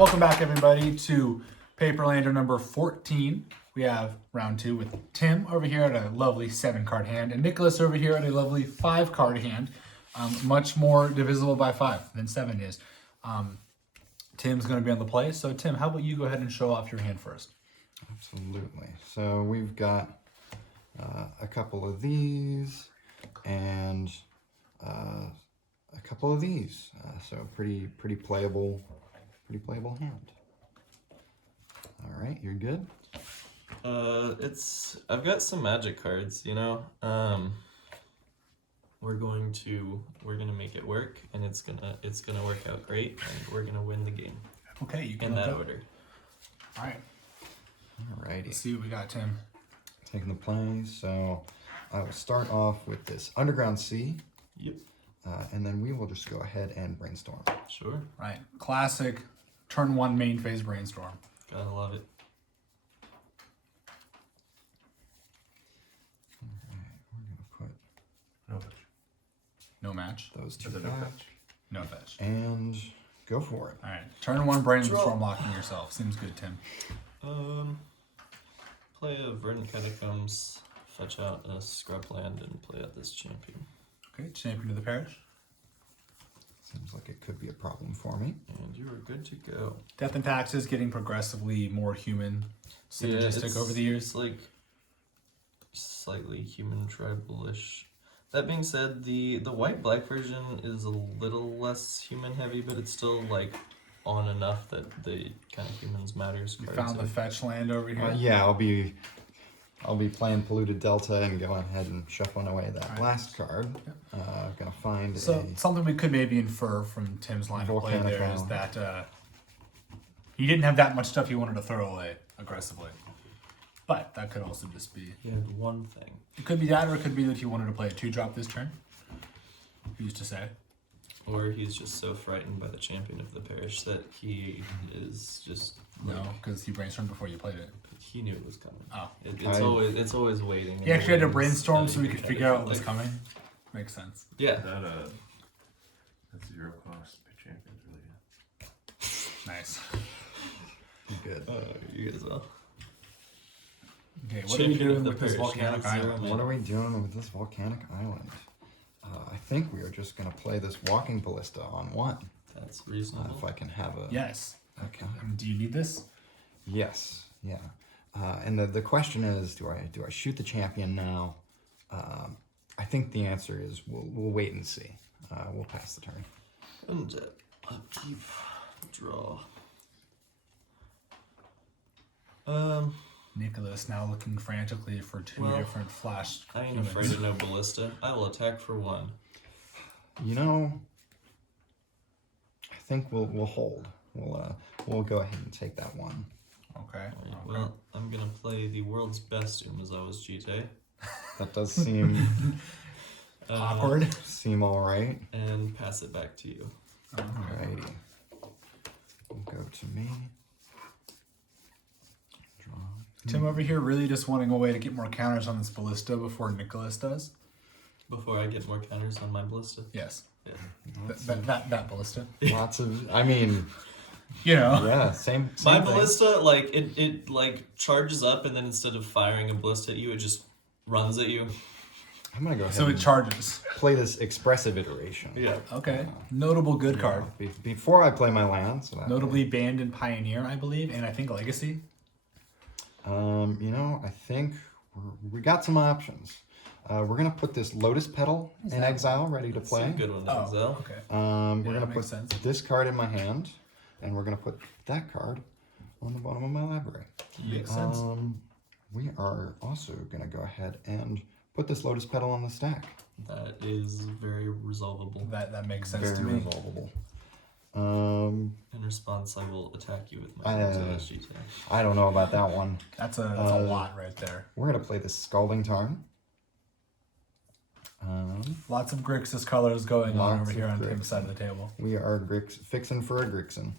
Welcome back, everybody, to Paperlander number 14. We have round 2 with Tim over here at a lovely 7-card hand, and Nicholas over here at a lovely 5-card hand. Much more divisible by 5 than 7 is. Tim's going to be on the play. So, Tim, how about you go ahead and show off your hand first? Absolutely. So we've got a couple of these and a couple of these. So pretty playable hand. All right, you're good. I've got some magic cards, you know. We're gonna make it work, and it's gonna work out great, and we're gonna win the game. Okay, you can in that order. All right. Alrighty. Let's see what we got, Tim. Taking the plays. So I will start off with this Underground Sea. Yep. And then we will just go ahead and brainstorm. Sure. Right. Classic turn 1 main phase brainstorm. Gotta love it. Alright, we're gonna put No match. those two No back fetch. No fetch. and go for it. All right. Turn 1 brainstorm locking yourself. Seems good, Tim. Play a Verdant Catacombs, fetch out a scrub land, and play out this champion. Okay, champion of the parish. Seems like it could be a problem for me. And you are good to go. Death and Taxes getting progressively more human, synergistic over the years. It's like slightly human tribal-ish. That being said, the white-black version is a little less human-heavy, but it's still like on enough that the kind of humans matters. You found the fetch land over here. Yeah, I'll be playing Polluted Delta and going ahead and shuffling away that last card. Yep. Gonna find something we could maybe infer from Tim's line of play Volcanic there is Island. that he didn't have that much stuff he wanted to throw away aggressively. But that could also just be... He had one thing. It could be that, or it could be that he wanted to play a 2-drop this turn. Who's to say? Or he's just so frightened by the champion of the parish that he is just... No, because he brainstormed before you played it. He knew it was coming. Oh. It's always waiting. He actually had to brainstorm so we could figure out what was like, coming. Makes sense. Yeah. That's 0 cost. Pick champions really good. Nice. good. You as well. Okay, what are we doing with this volcanic Zero island? What are we doing with this volcanic island? I think we are just gonna play this walking ballista on 1. That's reasonable. If I can have a Yes. Okay. Do you need this? Yes. Yeah. And the question is, do I shoot the champion now? I think the answer is we'll wait and see. We'll pass the turn. And upkeep, draw. Nicholas now looking frantically for 2 different flash. I ain't humans. afraid of no ballista. I will attack for 1. You know, I think we'll hold. We'll go ahead and take that 1. Okay. Right, well, I'm gonna play the world's best Umezawa's Jite. That does seem Awkward. seem all right. And pass it back to you. Alrighty. We'll go to me. Draw. Tim over here really just wanting a way to get more counters on this ballista before Nicholas does. Before I get more counters on my ballista. Yes. Yeah. That ballista. Lots of. I mean, You know. yeah. Same My thing. ballista, like it like charges up, and then instead of firing a ballista at you, it just runs at you. I'm gonna go ahead. So it and charges. play this expressive iteration. Yeah. Okay. Notable good card. Before I play my land. So that Notably banned in Pioneer, I believe, and I think Legacy. You know, I think we got some options. We're gonna put this Lotus Petal in exile, ready to It's play. a good one to exile. Okay. We're Yeah, gonna that put makes sense. this card in my hand, and we're gonna put that card on the bottom of my library. Makes sense. We are also gonna go ahead and put this Lotus Petal on the stack. That is very resolvable. That makes sense Very to me. resolvable. In response, I will attack you with my Umezawa's Jite. I don't know about that one. That's a lot right there. We're gonna play this Scalding Tarn. Lots of Grixis colors going on Lots over of here on Grixis. Tim's side of the table. We are fixing for a Grixin.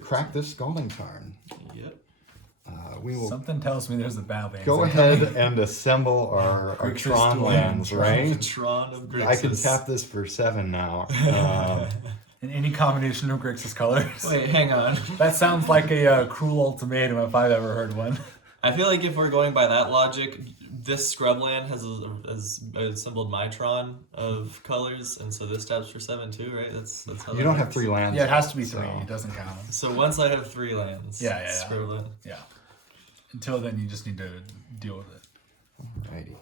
Crack this Scalding Tarn. Yep. We will Something tells me there's a battle. go ahead and assemble our Grixis Tron duel. lands, The right? Tron of Grixis. I can tap this for 7 now. in any combination of Grixis colors. Wait, hang on. That sounds like a cruel ultimatum if I've ever heard one. I feel like if we're going by that logic, this scrubland has assembled Mitron of colors, and so this taps for 7 too, right? That's how You that don't have works. 3 lands. Yeah, it has to be so- 3. It doesn't count. So once I have 3 lands, Yeah. scrubland. Yeah. Until then, you just need to deal with it. Alrighty.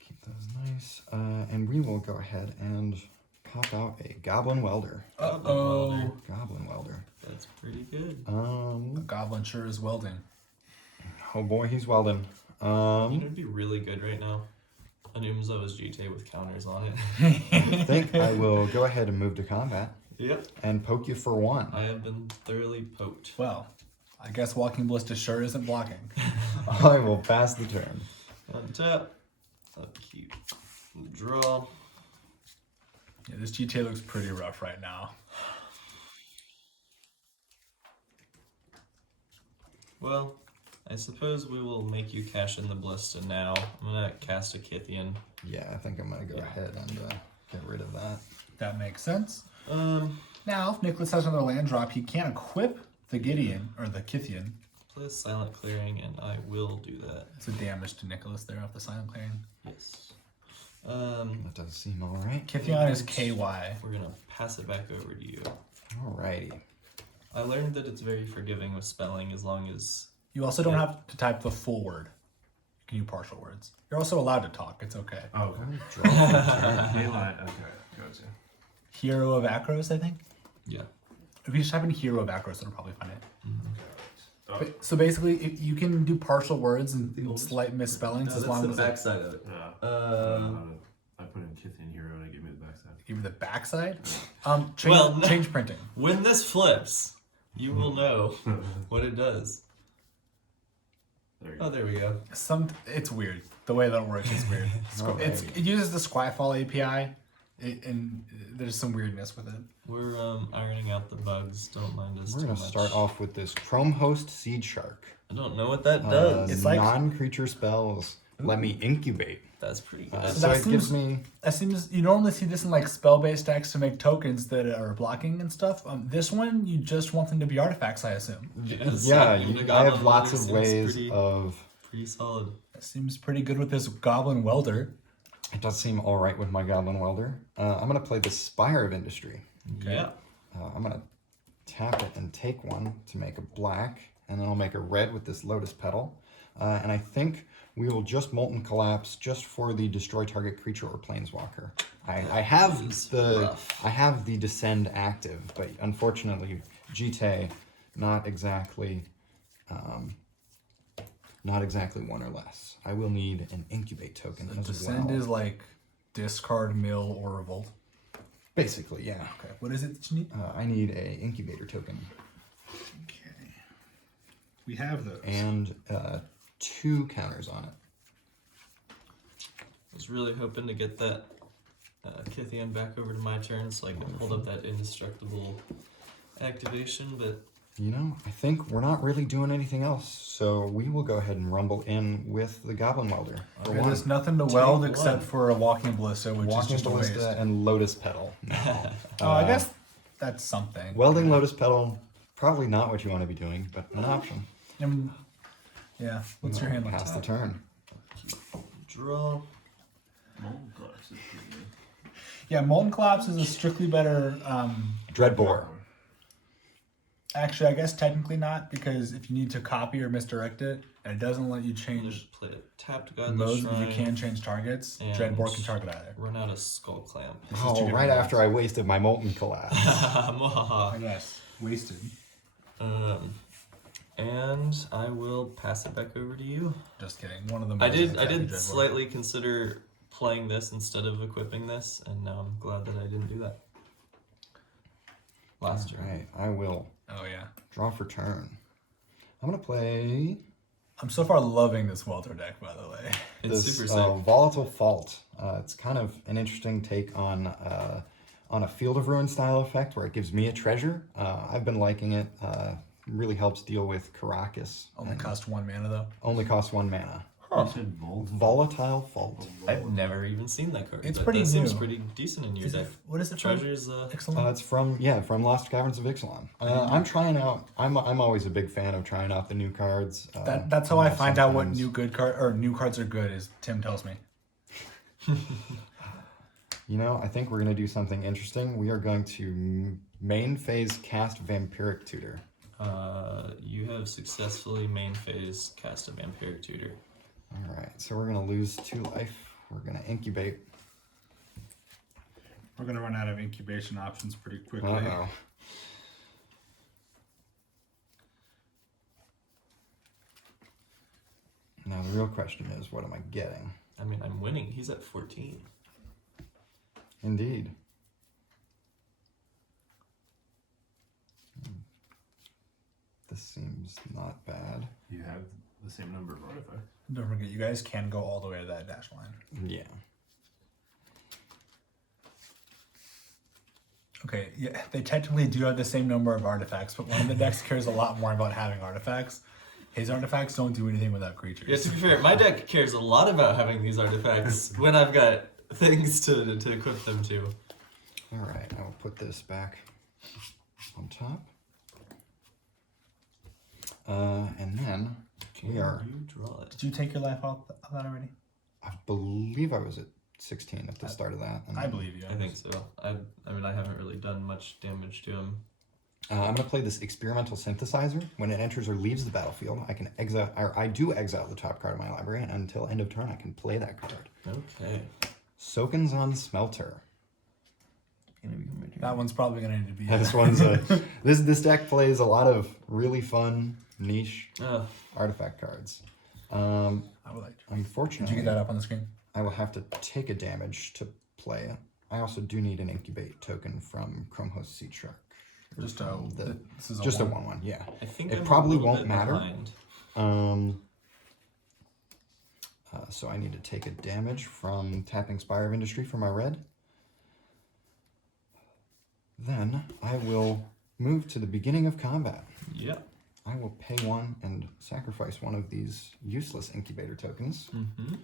Keep those nice. And we will go ahead and pop out a Goblin Welder. Uh-oh. Goblin Welder. That's pretty good. The goblin sure is welding. Oh boy, he's welding. You know, it'd be really good right now. An Umzo's GTA with counters on it. I think I will go ahead and move to combat Yep. and poke you for 1. I have been thoroughly poked. Well, I guess Walking Ballista sure isn't blocking. I will pass the turn. Untap. Upkeep. Draw. Yeah, this GTA looks pretty rough right now. Well, I suppose we will make you cash in the Ballista now. I'm gonna cast a Kithian. Yeah, I think I'm gonna go ahead and get rid of that. That makes sense. Um, Now, if Nicholas has another land drop, he can't equip the Gideon, or the Kithian. play a Silent Clearing, and I will do that. It's a damage to Nicholas there off the silent clearing. Yes. That does seem alright. Kithian is KY. We're gonna pass it back over to you. Alrighty. I learned that it's very forgiving with spelling as long as You also don't have to type the full word. You can use partial words. You're also allowed to talk. It's okay. Oh, okay. Draw for turn. Daylight. Okay. Go to. Hero of Akros, I think. yeah. If you just type in Hero of Akros, it'll probably find it. Oh, So basically, you can do partial words and slight misspellings as long as backside of it. yeah. I put in Kithian Hero and it gave me the backside. give you the backside. Change, Well, no. change printing. When this flips, you will know what it does. There you Oh, go. there we go. It's weird. The way that works is weird. Alrighty. It uses the Skyfall API, and there's some weirdness with it. We're ironing out the bugs. Don't mind us We're too gonna much. start off with this Chrome Host Seed Shark. I don't know what that does. It's like- non-creature spells. Let me incubate. That's pretty good. So So that it gives seems- me. That seems you normally see this in like spell-based decks to make tokens that are blocking and stuff. This one you just want them to be artifacts, I assume. Yeah, I have lots of ways pretty, of. pretty solid. That seems pretty good with this Goblin Welder. It does seem all right with my Goblin Welder. I'm gonna play the Spire of Industry. Okay. Yeah. I'm gonna tap it and take one to make a black, and then I'll make a red with this Lotus Petal. And I think we will just Molten Collapse just for the destroy target creature or planeswalker. I have is the rough. I have the Descend active, but unfortunately GT not exactly 1 or less. I will need an incubate token as Descend well. is like discard, mill, or revolt. Basically, yeah. Okay. What is it that you need? I need a incubator token Okay. We have those. and 2 counters on it. I was really hoping to get that Kithian back over to my turn so I can hold up that indestructible activation, but You know, I think we're not really doing anything else, so we will go ahead and rumble in with the Goblin Welder. For Okay, one. there's nothing to weld one. except for a Walking Ballista, which Walking is just a waste. Ballista and Lotus Petal. Oh, I guess that's something. Welding Lotus Petal, probably not what you want to be doing, but an option. Yeah. What's your hand like? Pass the turn. draw. Molten Collapse is pretty good. Yeah, Molten Collapse is a strictly better. Dreadbore. Actually, I guess technically not, because if you need to copy or misdirect it, and it doesn't let you change Just play a tapped Godless modes, but Shrine. you can change targets. And- Dreadbore can target either. Run out of Skull Clamp. Oh, right after I wasted my Molten Collapse. I guess. Wasted. And I will pass it back over to you. Just kidding. One of them. I did slightly consider playing this instead of equipping this, and now I'm glad that I didn't do that. Last year. Right, I will Oh yeah. draw for turn. I'm going to play I'm so far loving this Welder deck, by the way. It's this super sick. Volatile Fault. It's kind of an interesting take on a Field of Ruin style effect where it gives me a treasure. I've been liking it. Really helps deal with Caracas. Only and cost 1 mana though. only costs 1 mana. You said Volt? Volatile Fault. I've never even seen that card. It's but pretty that seems new. pretty decent in your deck. What is it from? Treasures, Excellent. It's from Lost Caverns of Ixalan. I'm trying out. I'm always a big fan of trying out the new cards. That's how I find out what sometimes- new cards are good. Is Tim tells me. You know, I think we're going to do something interesting. We are going to main phase cast Vampiric Tutor. you have successfully main phase cast a Vampiric Tutor. All right, so we're going to lose 2 life. We're going to incubate. We're gonna run out of incubation options pretty quickly. Uh-oh. Now the real question is, what am I getting? I mean, I'm winning. He's at 14. Indeed. This seems not bad. You have the same number of artifacts. Don't forget, you guys can go all the way to that dash line. Yeah. Okay, yeah, they technically do have the same number of artifacts, but one of the decks cares a lot more about having artifacts. His artifacts don't do anything without creatures. Yeah, to be fair, my deck cares a lot about having these artifacts when I've got things to equip them to. All right, I will put this back on top. And then Can we are, you draw it? Did you take your life off that already? I believe I was at 16 at the start of that. And I believe you. I think so. I mean, I haven't really done much damage to him. I'm going to play this experimental synthesizer. When it enters or leaves the battlefield, I can exile, or I do exile the top card of my library, and until end of turn, I can play that card. Okay. Soken's on Smelter. That one's probably gonna need to be. This one's this deck plays a lot of really fun niche artifact cards. I would like to. Unfortunately, Did you get that up on the screen? I will have to take a damage to play it. I also do need an incubate token from Chromehost Seed Shark. Just this is Just a one. 1/1, yeah. I think It I'm probably a little won't bit matter. behind. So I need to take a damage from tapping Spire of Industry for my red. Then I will move to the beginning of combat. Yep. I will pay 1 and sacrifice one of these useless incubator tokens Mm-hmm.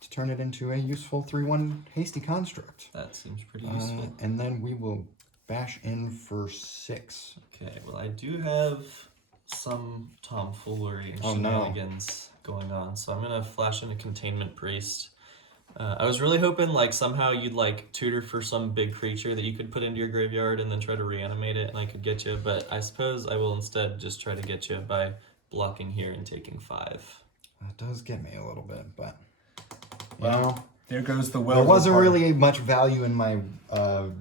to turn it into a useful 3/1 hasty construct. That seems pretty useful. And then we will bash in for 6. Okay, well, I do have some tomfoolery and Oh, no. shenanigans going on, so I'm gonna flash in a Containment Priest. I was really hoping, like, somehow you'd, like, tutor for some big creature that you could put into your graveyard and then try to reanimate it and I could get you, but I suppose I will instead just try to get you by blocking here and taking 5. That does get me a little bit, but you Well, know, there goes the there weld. wasn't part. really much value in my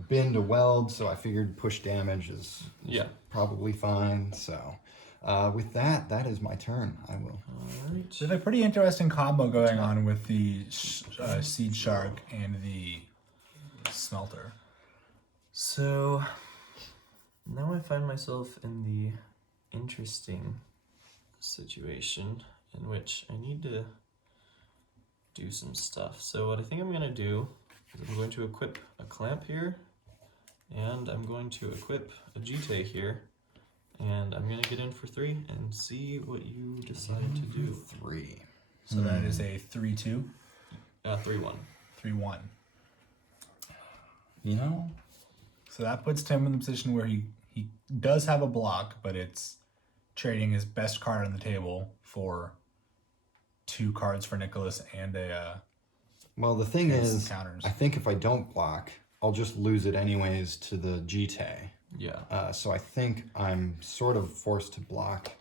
bin to weld, so I figured push damage is Yeah. probably fine. So with that, that is my turn. I will. Alright. There's a pretty interesting combo going on with the Seed Shark and the Smelter. So now I find myself in the interesting situation in which I need to do some stuff. So what I think I'm going to do is I'm going to equip a clamp here, and I'm going to equip a GT here, and I'm going to get in for 3 and see what you decide to do. 3. So that is a 3-2, 3-1. 3-1. You know, So that puts Tim in the position where he does have a block, but it's trading his best card on the table for 2 cards for Nicholas and a well, the thing and some is, counters. I think if I don't block, I'll just lose it anyways to the GT. Yeah. So I think I'm sort of forced to block.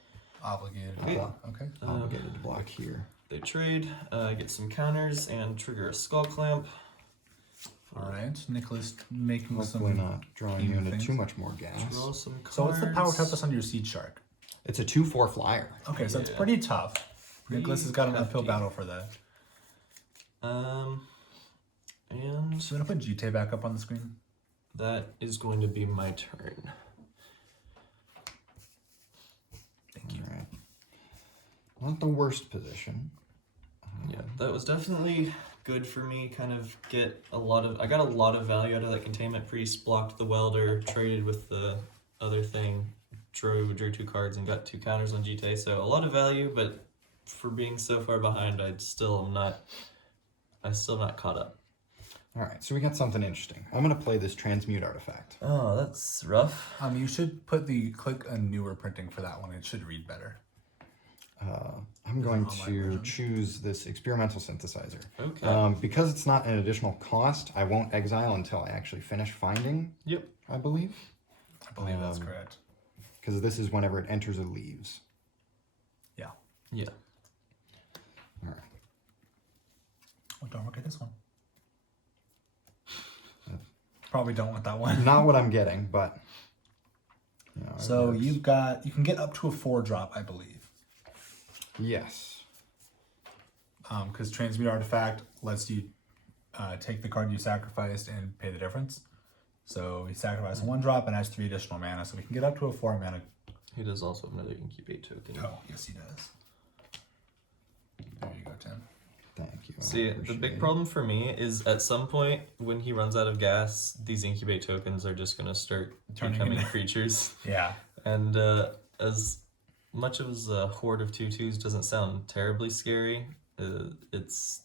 Obligated. Okay. Okay. Obligated to block here. They trade, get some counters, and trigger a skull clamp. All right. Nicholas making Hopefully some. not drawing you into things. too much more gas. Draw some cards. So what's the power toughness on your Seed Shark? It's a 2/4 flyer. Okay, so it's Yeah. pretty tough. Nicholas has got an uphill hefty. battle for that. And So I'm gonna put GT back up on the screen. that is going to be my turn. Thank you. All right. Not the worst position. Yeah, that was definitely good for me. Kind of I got a lot of value out of that Containment Priest, blocked the Welder, traded with the other thing, drew 2 cards and got 2 counters on GT. So a lot of value, but for being so far behind, I still am not caught up. All right, so we got something interesting. I'm gonna play this transmute artifact. Oh, that's rough. You should click a newer printing for that one. It should read better. I'm going online to version. choose this experimental synthesizer. Okay. Because it's not an additional cost, I won't exile until I actually finish finding, Yep. I believe. I believe that's correct. Because this is whenever it enters or leaves. Yeah. Yeah. All right. Oh, don't forget this one. Probably don't want that one. Not what I'm getting, but... You know, it So works. you can get up to a 4-drop, I believe. Yes. Because Transmute Artifact lets you take the card you sacrificed and pay the difference. So he sacrificed 1 drop and has 3 additional mana, so we can get up to a 4 mana. He does also have another incubate token. Oh, yes, he does. There you go, Tim. Thank you. I See, the appreciate big it. problem for me is at some point when he runs out of gas, these incubate tokens are just gonna start Turning becoming into- creatures. Yeah. And as much as a horde of 2/2s doesn't sound terribly scary, it's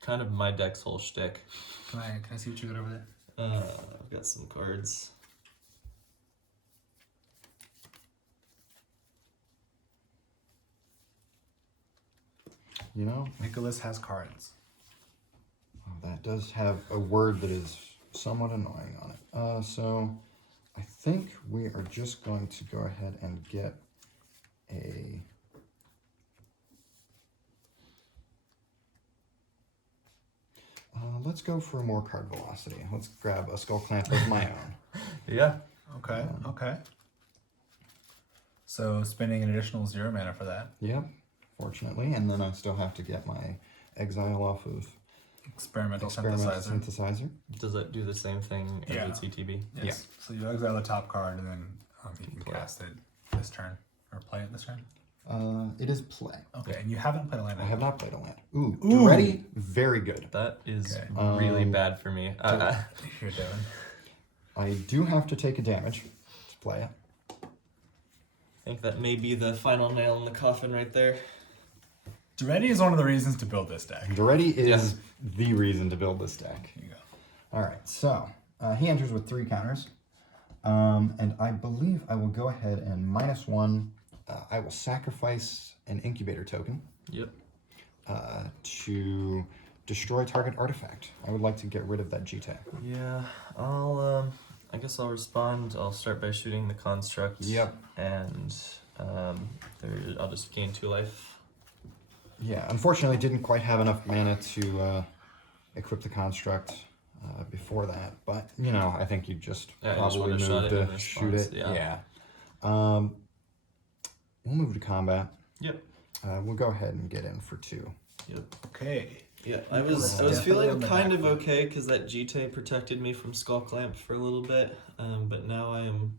kind of my deck's whole shtick. Can I see what you got over there? I've got some cards. You know, Nicholas has cards. that does have a word that is somewhat annoying on it. So I think we are just going to go ahead and get a... let's go for more card velocity. Let's grab a Skull Clamp of my own. Yeah. Okay, okay. So spending an additional 0 mana for that. Yep, fortunately. And then I still have to get my exile off of Experimental Experimental Synthesizer. Synthesizer. Does that do the same thing as Yeah. its ETB? Yes. Yeah. So you exile the top card and then you can Play. cast it this turn. Or play it this turn. It is play. Okay, and you haven't played a land. I have not played a land. Ooh, Ooh. Ready? Very good. That is Okay. really bad for me. Here, Devin. I do have to take a damage to play it. I think that may be the final nail in the coffin right there. Duretti is one of the reasons to build this deck. Duretti is the reason to build this deck. Here you go. All right, so he enters with 3 counters. And I believe I will go ahead and -1. I will sacrifice an incubator token Yep. to destroy target artifact. I would like to get rid of that G-tag. Yeah, I guess I'll respond. I'll start by shooting the construct. Yep. And I'll just gain 2 life. Yeah, unfortunately, didn't quite have enough mana to equip the construct before that. But, you know, I think you just Yeah, you just probably wanna shot move it in to shoot response, it. yeah. We'll move to combat. Yep. We'll go ahead and get in for 2. Yep. Okay. Yeah, I Nicholas was definitely feeling on the kind back of foot. okay because that G-Tay protected me from Skull Clamp for a little bit, but now I'm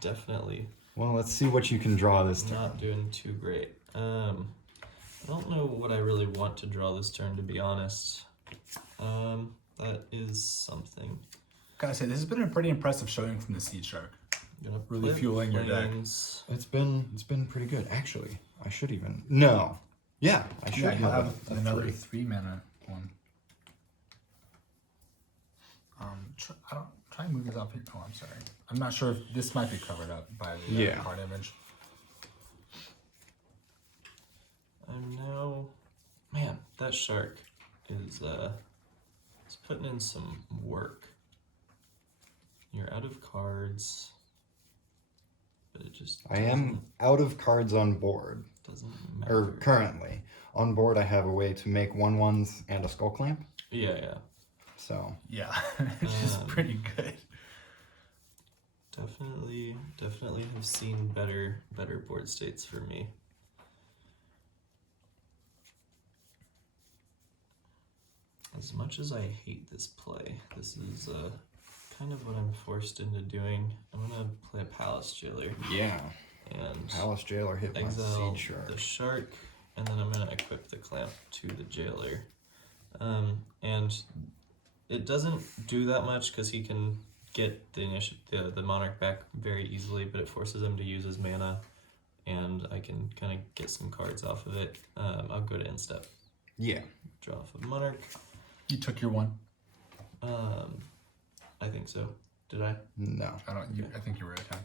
definitely Well, let's see what you can draw this turn. not doing too great. I don't know what I really want to draw this turn, to be honest. That is something. Gotta say, this has been a pretty impressive showing from the Seed Shark. I'm gonna Really play fueling your deck. planes. It's been pretty good, actually. I should even no. Yeah, I should Yeah, you'll have have a another 3. 3 mana one. Try and move this up here. Oh, I'm sorry. I'm not sure if this might be covered up by the Yeah. card image. I'm now, man, that shark is putting in some work. You're out of cards, but it just I am out of cards on board, doesn't or matter. currently on board. I have a way to make 1/1s and a Skull Clamp. Yeah. So Yeah, it's just pretty good. Definitely have seen better board states for me. As much as I hate this play, this is kind of what I'm forced into doing. I'm gonna play a Palace Jailer yeah, and Palace Jailer hit my exile Seed Shark. the shark, and then I'm gonna equip the clamp to the jailer. And it doesn't do that much because he can get the monarch back very easily, but it forces him to use his mana and I can kind of get some cards off of it. I'll go to end step. Yeah. Draw off a Monarch. You took your one. I think so. Did I? No. I think you were at 10.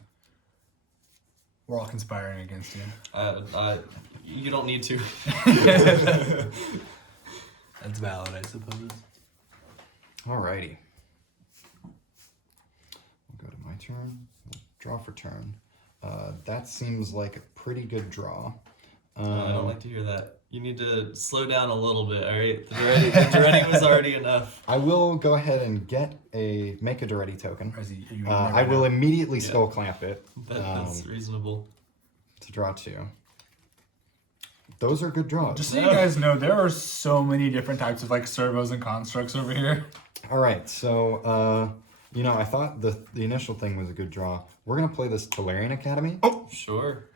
We're all conspiring against you. You don't need to. That's valid, I suppose. Alrighty. We'll go to my turn. We'll draw for turn. That seems like a pretty good draw. I don't like to hear that. You need to slow down a little bit, alright? The Duretti was already enough. I will go ahead and make a Duretti token. Or is he, are you I will immediately skull clamp it That's reasonable. to draw 2. Those are good draws. Just so you guys know, there are so many different types of like servos and constructs over here. All right, so I thought the initial thing was a good draw. We're gonna play this Tolarian Academy. Oh, sure.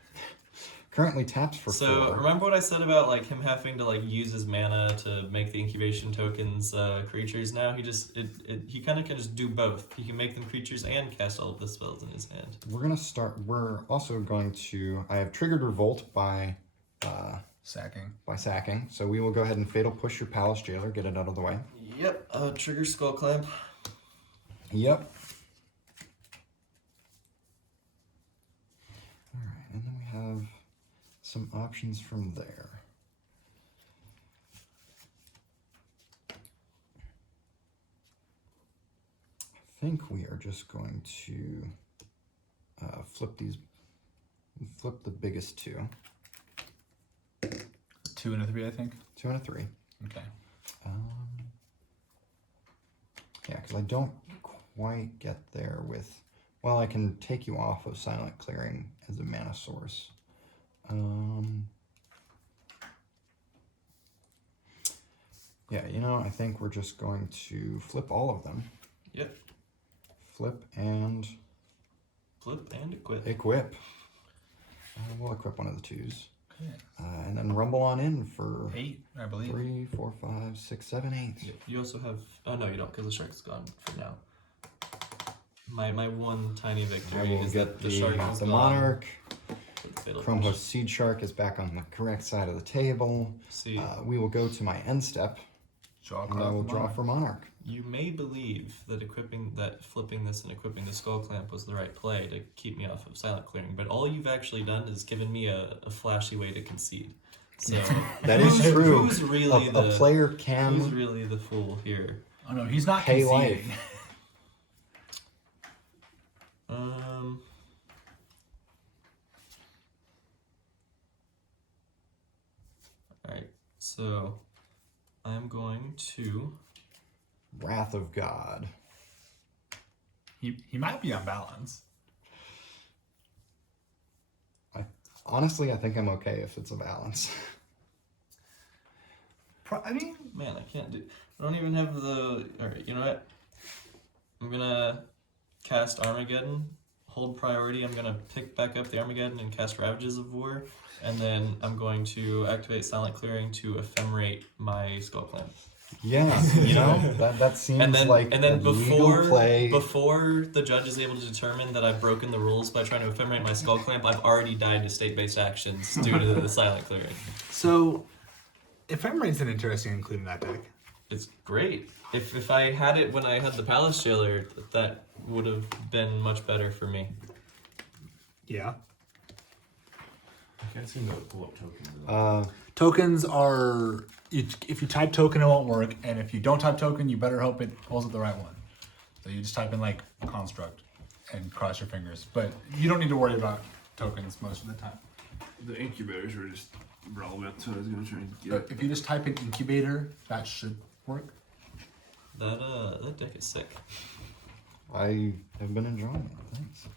Currently taps for 4. So remember what I said about like him having to like use his mana to make the incubation tokens creatures? Now he just he kind of can just do both. He can make them creatures and cast all of the spells in his hand. We're gonna start. We're also going to. I have triggered Revolt by sacking. So we will go ahead and Fatal Push your Palace Jailer. Get it out of the way. Yep. Trigger Skull Clamp. Yep. All right, and then we have some options from there. I think we are just going to flip the biggest 2. 2 and a 3, I think. 2 and a 3. Okay. Yeah, because I don't quite get there with. Well, I can take you off of Silent Clearing as a mana source. Yeah, I think we're just going to flip all of them. Yep. Flip and equip. equip. We'll equip one of the 2s. Okay. And then rumble on in for 8, I believe. 3, 4, 5, 6, 7, 8. You also have. Oh no, you don't, because the shark's gone for now. My one tiny I victory will is get that the shark is the gone. Monarch. with the Fatal Chrome Push. Host Seed Shark is back on the correct side of the table. See, We will go to my end step, Draw a and card I will for draw Monarch. for Monarch. you may believe that flipping this and equipping the Skull Clamp was the right play to keep me off of Silent Clearing, but all you've actually done is given me a flashy way to concede. So That is true. Who's really A player can who's really the fool here? Oh no, he's not pay conceding. life. Alright, so I'm going to. Wrath of God. He might be on balance. Honestly, I think I'm okay if it's a balance. I mean, Man, I can't do. I don't even have the. Alright, you know what? I'm gonna cast Armageddon, hold priority. I'm gonna pick back up the Armageddon and cast Ravages of War, and then I'm going to activate Silent Clearing to ephemerate my Skull Clamp. Yeah, that seems And then, like and then a legal play. before the judge is able to determine that I've broken the rules by trying to ephemerate my Skull Clamp, I've already died to state-based actions due to the Silent Clearing. so Ephemerate's an interesting include in that deck. It's great. If I had it when I had the Palace Jailer, that would have been much better for me. Yeah. I can't seem to pull up tokens. Tokens are, if you type token, it won't work, and if you don't type token, you better hope it pulls up the right one. So you just type in like construct and cross your fingers. But you don't need to worry about tokens most of the time. The incubators were just relevant, so I was gonna try and get. But if you just type in incubator, that should work. That deck is sick. I have been enjoying it. Thanks.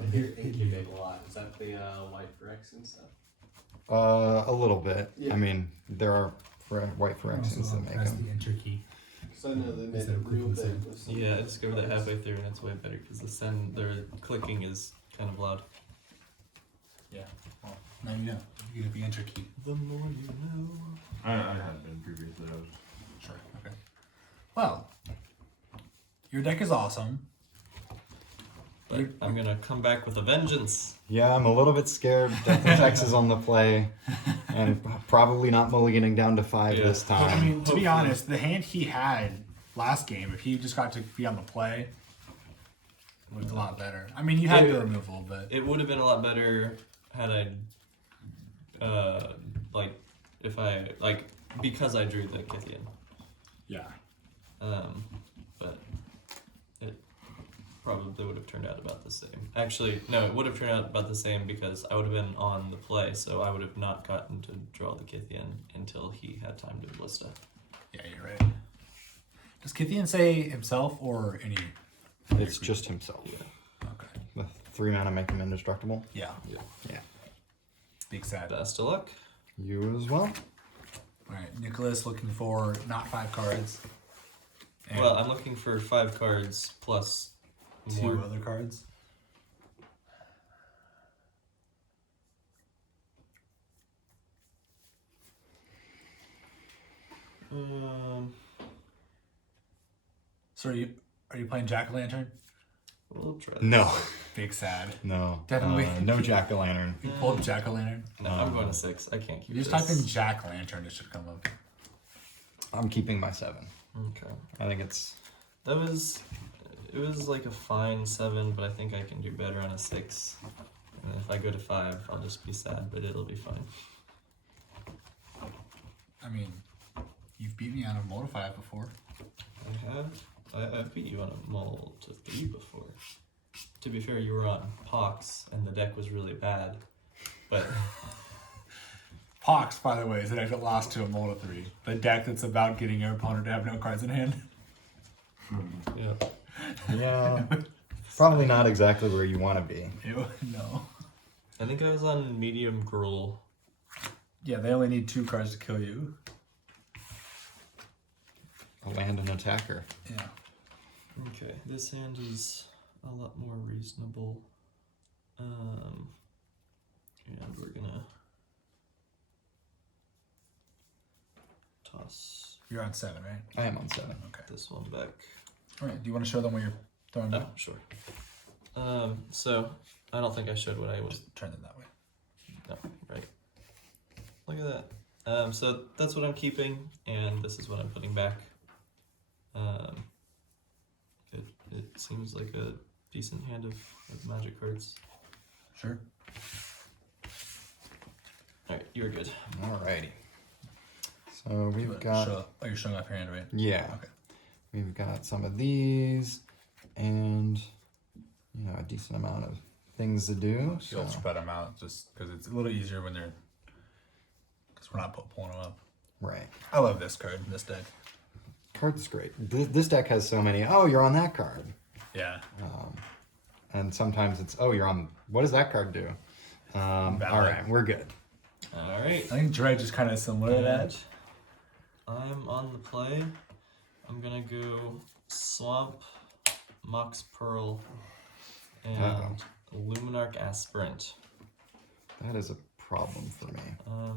I hear incubate a lot. Is that the white for X and stuff? A little bit. Yeah. I mean, there are white Phyrexians that make them. enter key. So I know they made Instead it of real clicking big. send. with some- Yeah, I discovered that halfway through, and it's way better because their clicking is kind of loud. Yeah. Well, now you know. You get the enter key. The more you know. I had been previously. I was. Sure. Okay. Well, your deck is awesome. But I'm gonna come back with a vengeance. Yeah, I'm a little bit scared. Decklists X is on the play, and probably not mulliganing down to 5 Yeah. this time. I mean, to Hopefully. be honest, the hand he had last game, if he just got to be on the play, it looked a lot better. I mean, you had the removal, but It would have been a lot better had I, because I drew the Kithian. yeah. But it probably would have turned out about the same. Actually, no, it would have turned out about the same because I would have been on the play, so I would have not gotten to draw the Kithian until he had time to Ballista. Yeah, you're right. Does Kithian say himself or any? It's just himself. Yeah. Okay. With 3 mana, make him indestructible. Yeah. Yeah. Big sad. Best of luck. You as well. All right, Nicholas looking for not 5 cards. And Well, I'm looking for 5 cards plus 2 more. other cards. So are you playing Jack-o'-lantern? We'll try this. No. Big sad. No. Definitely. No jack-o'-lantern. You pulled Jack-o'-lantern? No, I'm going to 6. I can't keep You just this. type in Jack-o'-lantern, it should come up. I'm keeping my 7. Okay. I think it's... It was like a fine 7, but I think I can do better on a 6. And if I go to 5, I'll just be sad, but it'll be fine. I mean, you've beat me on a Moto 5 before. I have. I've beat you on a mull to 3 before. To be fair, you were on Pox, and the deck was really bad. But Pox, by the way, is the deck that lost to a Moto 3. The deck that's about getting your opponent to have no cards in hand. yeah, Yeah. Probably not exactly where you want to be. No. I think I was on medium gruel. Yeah, they only need 2 cards to kill you. A land and attacker. Yeah. Okay, this hand is a lot more reasonable. And we're gonna toss You're on 7, right? I am on 7. Okay. this one back. Alright, do you want to show them what you're throwing Oh, back? sure. So I don't think I showed what I was. Just turn them that way. No, right. Look at that. So that's what I'm keeping, and this is what I'm putting back. It seems like a decent hand of magic cards. Sure. Alright, you're good. Alrighty. So we've got... Oh, you're showing off your hand, right? Yeah. Okay. We've got some of these, and a decent amount of things to do. You'll So. spread them out just because it's a little easier when they're... Because we're not pulling them up. Right. I love this card, this deck. Card's great. This deck has so many, oh, you're on that card. Yeah. And sometimes it's, oh, you're on, what does that card do? All right, we're good. Alright. I think Dredge is kind of similar to that. I'm on the play. I'm gonna go Swamp, Mox Pearl, and Luminarch Aspirant. That is a problem for me.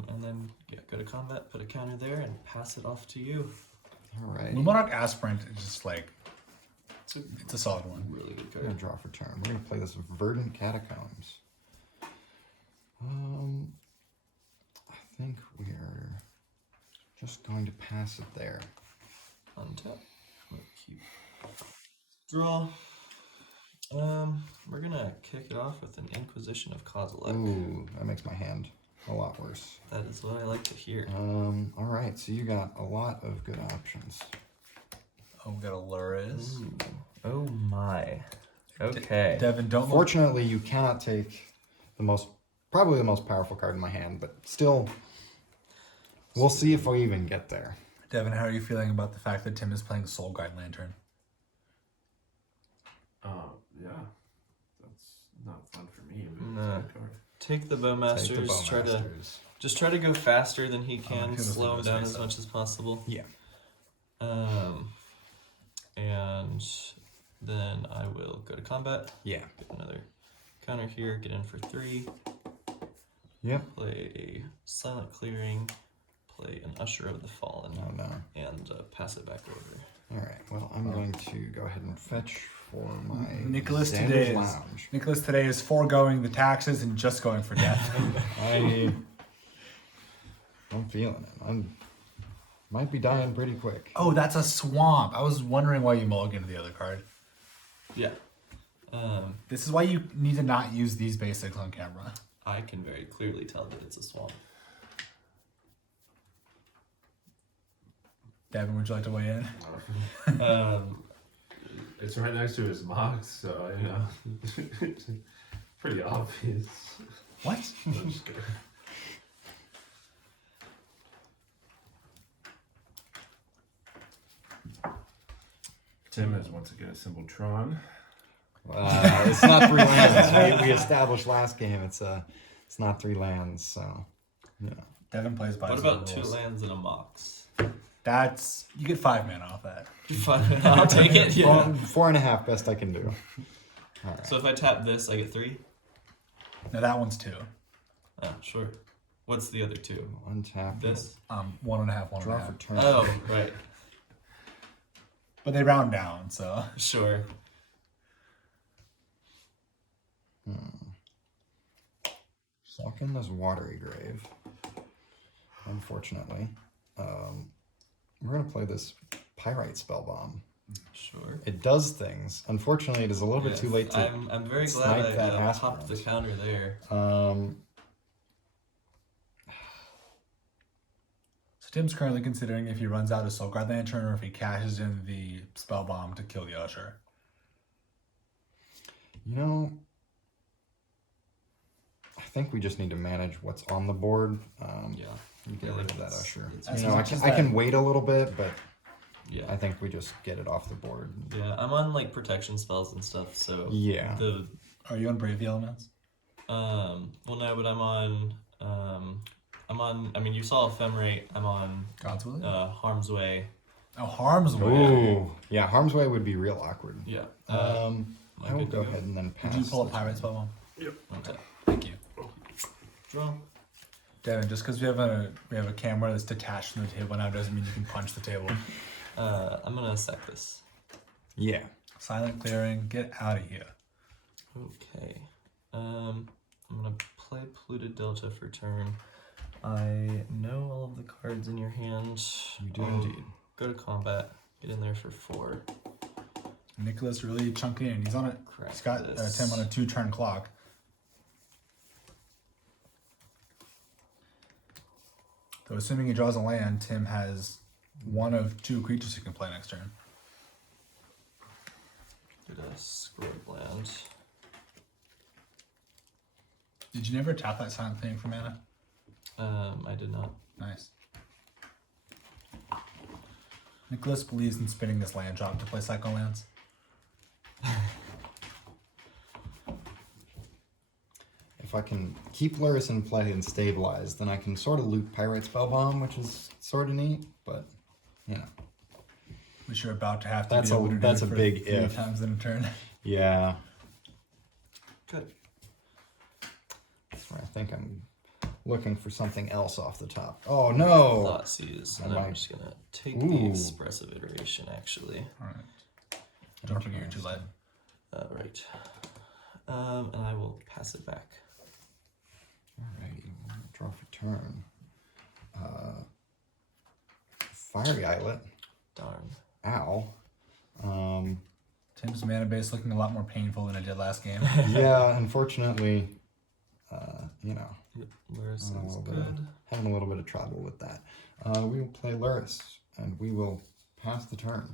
And then go to combat, put a counter there, and pass it off to you. All right. Luminarch Aspirant is just like... It's a solid one. Really good We're gonna card. draw for turn. We're gonna play this Verdant Catacombs. I think we are just going to pass it there. Untap. Keep. Draw. We're gonna kick it off with an Inquisition of Kozilek. Ooh, that makes my hand a lot worse. That is what I like to hear. All right, so you got a lot of good options. Oh, we got a Luris. Ooh. Oh my. Okay. Devin, don't look... Fortunately, you cannot take probably the most powerful card in my hand, but still, we'll see if we even get there. Devin, how are you feeling about the fact that Tim is playing Soul Guide Lantern? Yeah. That's not fun for me, but it's No. a good card. Take the Take the Bowmasters. Try to go faster than he can. he'll Slow him just down face as up. much as possible. Yeah. And then I will go to combat. Yeah. Get another counter here. Get in for 3. Yep. Play a Silent Clearing. Play an Usher of the Fallen. Oh no. And pass it back over. All right. Well, I'm going to go ahead and fetch for my Nicholas Xander's Lounge. today is foregoing the taxes and just going for death. I'm feeling it. Might be dying pretty quick. Oh, that's a swamp. I was wondering why you mulliganed the other card. Yeah. This is why you need to not use these basics on camera. I can very clearly tell that it's a swamp. Devin, would you like to weigh in? It's right next to his mox, so you know, it's pretty obvious. What? I'm just kidding. Tim has once again assembled Tron. It's not 3 lands. We established last game. It's not 3 lands. So yeah. Devin plays by What his about own 2 rules. lands and a mox? That's you get 5 mana off that. Fine, I'll take it. Yeah. 4.5 best I can do. All right. So if I tap this, I get 3? No, that one's 2. Oh, sure. What's the other 2? Untap. This? 1.5, 1.5. Draw for turn. Oh, right. But they round down, so. Sure. Salkin, this Watery Grave. Unfortunately, we're gonna play this Pyrite Spellbomb. Sure. It does things. Unfortunately, it is a little bit too late to. I'm very snipe glad that I popped the aspirant. counter there. So Tim's currently considering if he runs out of Soul Guard Lantern or if he cashes in the Spell Bomb to kill the Usher. You know, I think we just need to manage what's on the board. Yeah. You get rid of that Usher. As You know, much as I can that- wait a little bit, but Yeah. I think we just get it off the board. Yeah, I'm on like protection spells and stuff, so Yeah. the Are you on Brave the Elements? well no, but I'm on I mean you saw Ephemerate, I'm on God's Will? Harm's Way. Oh, Harm's Way. Ooh, yeah. Harm's Way would be real awkward. Yeah. I will go ahead and then pass. Did you pull a this Pirate one. Spell Bomb? Okay. Thank you. Draw. Devin, just because we have a camera that's detached from the table now doesn't mean you can punch the table. I'm gonna sack this. Yeah. Silent clearing, get out of here. Okay. I'm gonna play Polluted Delta for turn. I know all of the cards in your hand. You do I'll indeed. Go to combat. Get in there for 4. Nicholas really chunking in. He's on it. Crack He's got this. Tim on a 2-turn clock. So assuming he draws a land, Tim has 1 of 2 creatures he can play next turn. Get a Scroll Land. Did you never tap that silent thing for mana? I did not. Nice. Nicholas believes in spinning this land drop to play cycle lands. If I can keep Luris in play and stabilize, then I can sort of loop Pyrite Spellbomb, which is sort of neat, but, you know. Which you're about to have to That's be a- able to that's do a for big 3 if. times in a turn. Yeah. Good. That's where I think I'm looking for something else off the top. Oh, no! Thoughtseize. And I I'm might- just gonna take the Ooh. expressive iteration actually. Alright. Don't forget you're too late. Right. And I will pass it back. Alrighty, draw for turn. Fiery Islet. Darn. Ow. Tim's mana base looking a lot more painful than it did last game. Yeah, unfortunately, you know, Luris a is little bit good. of, having a little bit of trouble with that. We will play Luris, and we will pass the turn.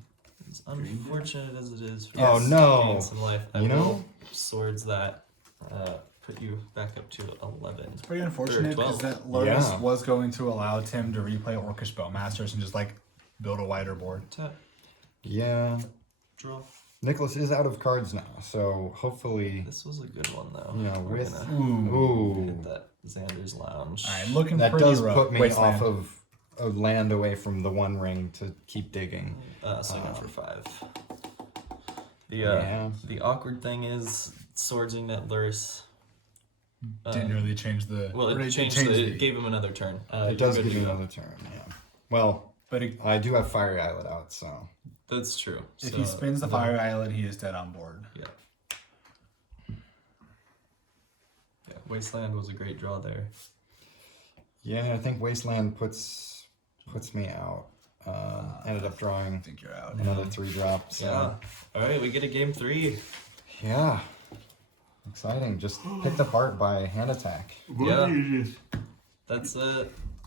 As unfortunate as it is for Oh, us no. to gain some life, I You know? will swords that put you back up to 11. It's pretty unfortunate Or 12. because that Lotus Yeah. was going to allow Tim to replay Orcish Spellmasters and just like build a wider board. Tap. Yeah, Draw. Nicholas is out of cards now, so hopefully, This was a good one though. you know, We're with gonna Ooh. hit ooh, that Xander's Lounge. Alright, looking that pretty does rough. put me Wasteland. off of a land away from the One Ring to keep digging. So I got for 5. The Yeah. the awkward thing is swordsing that Luris. Didn't really change the. Well, or it changed. It gave him another turn. It does give you another turn, yeah. Well, But it, I do have Fiery Islet out, so That's true. If So he spins the fire island, he is dead on board. Yeah. Yeah, Wasteland was a great draw there. Yeah, I think Wasteland puts me out. Ended up drawing I think you're out. another 3 drops. Yeah. All right, we get a game 3. Yeah. Exciting. Just picked apart by hand attack. Yeah. You just, That's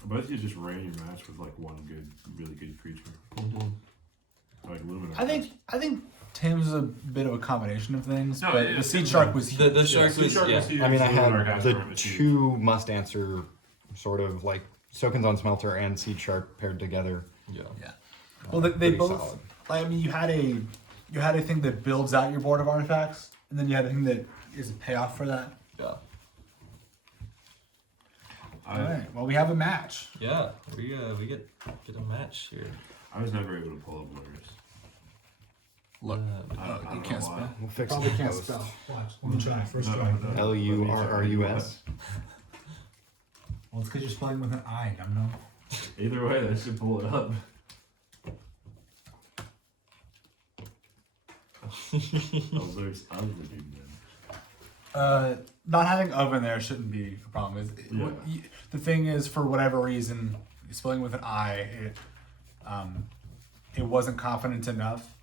both you just ran your match with like one really good creature. Like Luminous. I think Tim's a bit of a combination of things, No, but yeah, the Seed yeah. Shark was the shark was huge. I mean, I Luminar had has the room, it's huge. 2 must answer sort of like Soken's on Smelter and Seed Shark paired together. yeah. yeah. Well, they Pretty both. solid. I mean, you had a thing that builds out your board of artifacts, and then you had a thing that is a payoff for that. Yeah. All right. Well, we have a match. Yeah. We get a match here. I was never able to pull up winners. Look, I don't you know can't why. spell. We'll fix Probably it. can't Post. spell. Watch. Let me try. First No, try. no. LURRUS. Well, it's because you're spelling with an I. I don't know. Either way, that should pull it up. There's other dude then. Not having oven there shouldn't be a problem. The thing is, for whatever reason, spelling with an I, it wasn't confident enough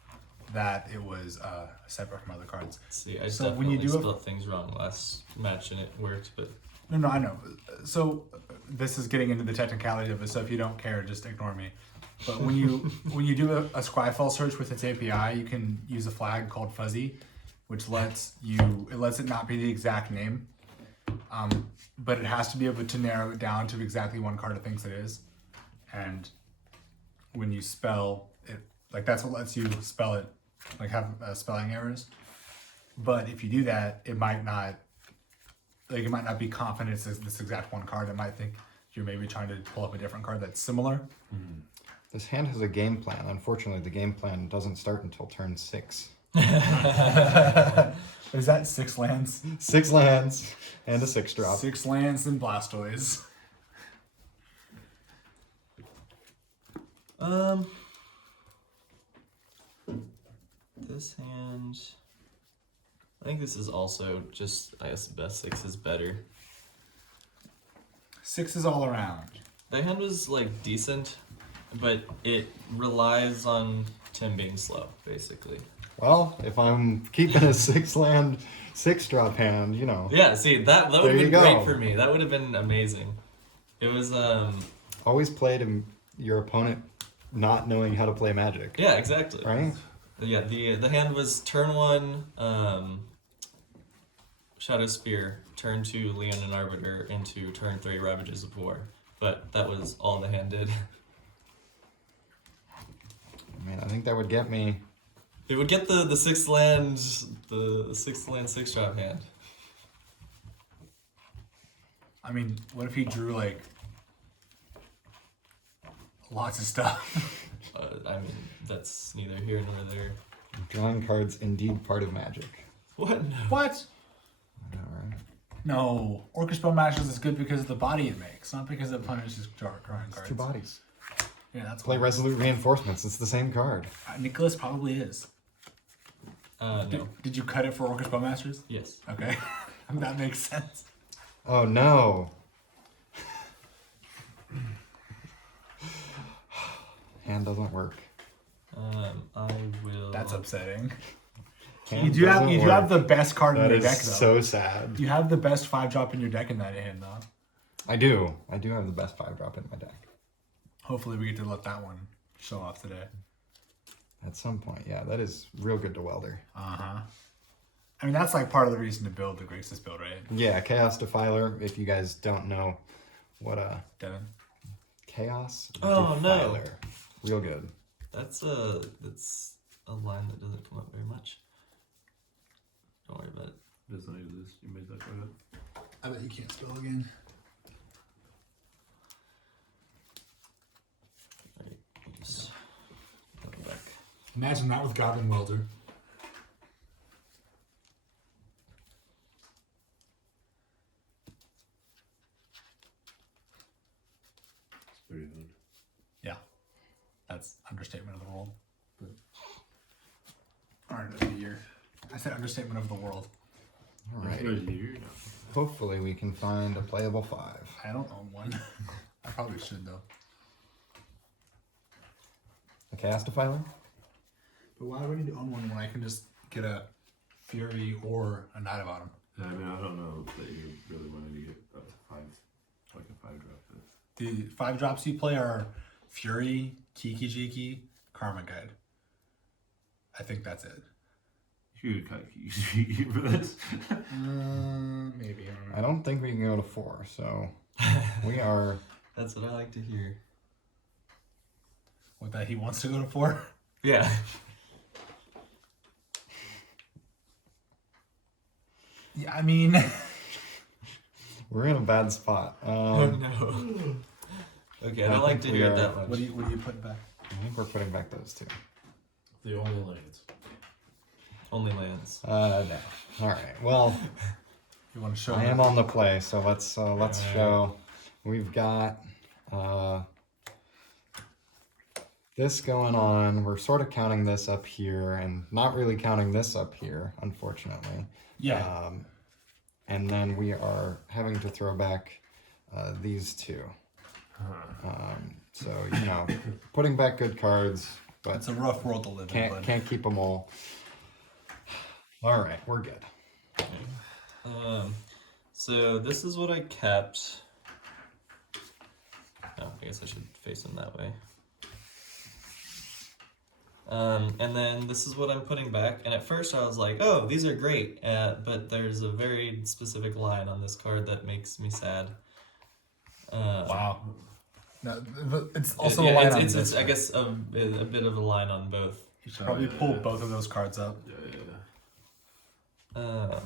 that it was separate from other cards. See, I So when definitely you do spelled things wrong last match and it worked, but No, I know. So this is getting into the technicality of it. So if you don't care, just ignore me. But when you do a Scryfall search with its API, you can use a flag called fuzzy, which lets it not be the exact name, but it has to be able to narrow it down to exactly one card it thinks it is. And when you spell it, like that's what lets you spell it, like have spelling errors. But if you do that, it might not be confident it's this exact one card. It might think you're maybe trying to pull up a different card that's similar. This hand has a game plan. Unfortunately, the game plan doesn't start until turn 6. Is that 6 lands? 6 lands and a 6 drop. 6 lands and Blastoise. This hand, I think this is also just, I guess, best 6 is better. 6 is all around. The hand was like decent, but it relies on Tim being slow, basically. Well, if I'm keeping a 6 land, 6 drop hand, you know. Yeah, see, that would There have you been great go. for me. That would have been amazing. It was, Always play to your opponent not knowing how to play Magic, yeah, exactly. right? Yeah, the hand was turn 1, Shadow Spear, turn 2, Leon and Arbiter, into turn 3, Ravages of War. But that was all the hand did. I mean, I think that would get me. It would get the 6th land, the 6th land 6-drop hand. I mean, what if he drew like lots of stuff? I mean, that's neither here nor there. Drawing cards indeed part of Magic. What? No. What? I know, right? No. Orchestra Matches is good because of the body it makes, not because it punishes drawing It's cards. 2 bodies. Yeah, that's Play why. Resolute Reinforcements. It's the same card. Nicholas probably is. No. Did you cut it for Orchestra Masters? Yes. Okay. That makes sense. Oh no. Hand doesn't work. I will. That's upsetting. Hand You do doesn't have work. the best card That in your is deck though. so sad. You have the best 5-drop in your deck in that hand though. I do have the best 5-drop in my deck. Hopefully we get to let that one show off today. At some point, yeah, that is real good to Welder. Uh-huh. I mean, that's like part of the reason to build the Grixis build, right? Yeah, Chaos Defiler. If you guys don't know what Devin? Chaos Oh, no. Defiler. Real good. That's a line that doesn't come up very much. Don't worry about it. Does not exist. You made that card up. I bet you can't spell again. Alright, just go back. Imagine that with Goblin Welder. It's pretty fun. Yeah. That's understatement of the world. Card of the year. I said understatement of the world. All right. Good year. No. Hopefully we can find a playable 5. I don't own one. I probably should though. A Cast Defiler? But why do I need to own one when I can just get a Fury or a Knight of Autumn? I mean, I don't know that you really wanted to get up to 5, like a 5 drop. But The 5 drops you play are Fury, Kiki Jiki, Karma Guide. I think that's it. you could cut Kiki for this. Maybe. I don't think we can go to 4, so we are. That's what I like to hear. What, that he wants to go to 4? Yeah. Yeah, I mean, We're in a bad spot. Oh no. Okay, I don't like to we hear are- it that much. what do you put back? I think we're putting back those 2. The only lanes. Only lands. No. All right. Well, You want to show? I am on the play, so let's show. We've got this going on. We're sort of counting this up here, and not really counting this up here, unfortunately. Yeah. And then we are having to throw back these 2. So putting back good cards, but It's a rough world to live in, bud. can't keep them all. All right, we're good. So this is what I kept. Oh, I guess I should face them that way. And then this is what I'm putting back. And at first I was like, oh, these are great. But there's a very specific line on this card that makes me sad. Wow. No, it's also yeah, a line it's, on it's, this it's I card. guess a bit of a line on both. You should probably pull both of those cards up. Yeah.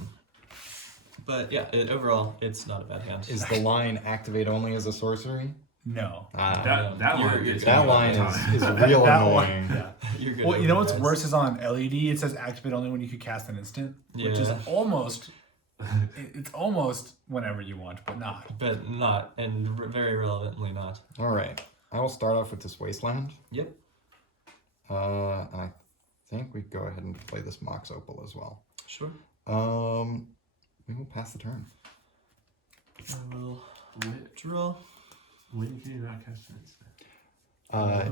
But yeah, overall, it's not a bad hand. Is the line activate only as a sorcery? No. That line you're gets good. That me all line the time. is real That annoying. one, yeah. You're good. Well, you know over what's guys. worse is on LED. It says activate only when you could cast an instant, which is Yeah. almost. It's almost whenever you want, but not. But not, and very relevantly not. All right, I will start off with this wasteland. Yep. And I think we go ahead and play this Mox Opal as well. Sure. We will pass the turn. I will When, draw. when can you not cast an instant?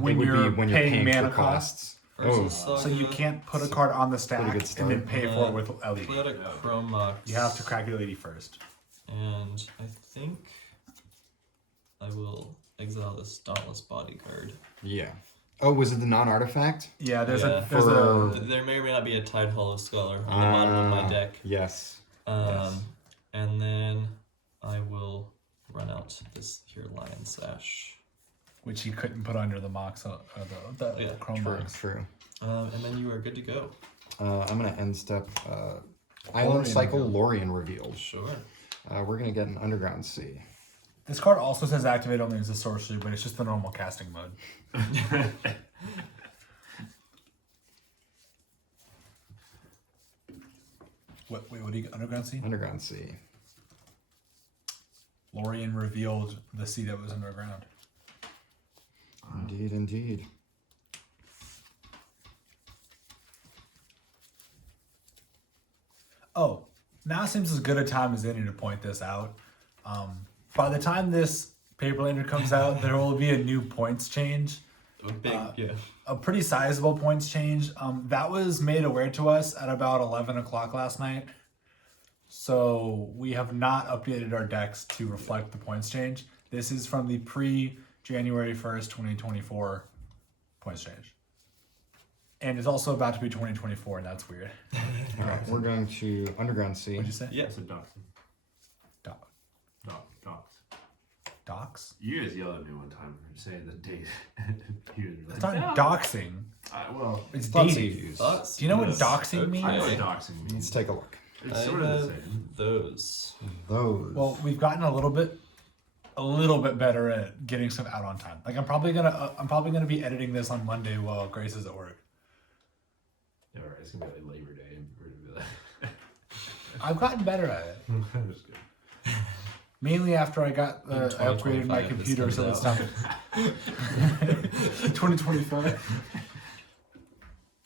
When it would you're be when you're paying paying mana for costs. Versus So Saga, you can't put a card on the stack good and start. then pay for it with LED. play out a Chrome Mox. You have to crack LED first. And I think I will exile this Dauntless Body card. Yeah. Oh, was it the non-artifact? Yeah, there's Yeah. a For- There may or may not be a Tide Hollow Scholar on the bottom of my deck. Yes. Yes. And then I will run out this here Lion Sash. which you couldn't put under the Mox, the Yeah, Chrome True. Mox. True. And then you are good to go. I'm gonna end step. Island Lorien Cycle revealed. Lorien revealed. Sure. We're gonna get an Underground Sea. This card also says activate only as a sorcery, but it's just the normal casting mode. What do you get? Underground Sea? Underground Sea. Lorien revealed the sea that was underground. Indeed, indeed. Oh, now seems as good a time as any to point this out. By the time this Paperlander comes out, there will be a new points change. A big, yeah. A pretty sizable points change. That was made aware to us at about 11 o'clock last night. So we have not updated our decks to reflect the points change. This is from the pre-January 1st, 2024 points change. And it's also about to be 2024, and that's weird. All right, we're going to Underground Sea. What'd you say? Yeah. It's a doxing. Dox. Docs? You guys yelled at me one time for saying the date. You was It's like, not "No." doxing. Well, It's Lots of dating. use. Thoughts? Do you know what Yes. doxing means? I know Okay. what doxing means. Let's take a look. It's I sort of have the same. those. Those. Well, we've gotten a little bit better at getting stuff out on time. Like I'm probably gonna be editing this on Monday while Grace is at work. Yeah, all right, it's gonna be like Labor Day. And we're gonna be I've gotten better at it. like, that was good. Mainly after I got In I upgraded my 2025 computer, this so it's comes time. 2025.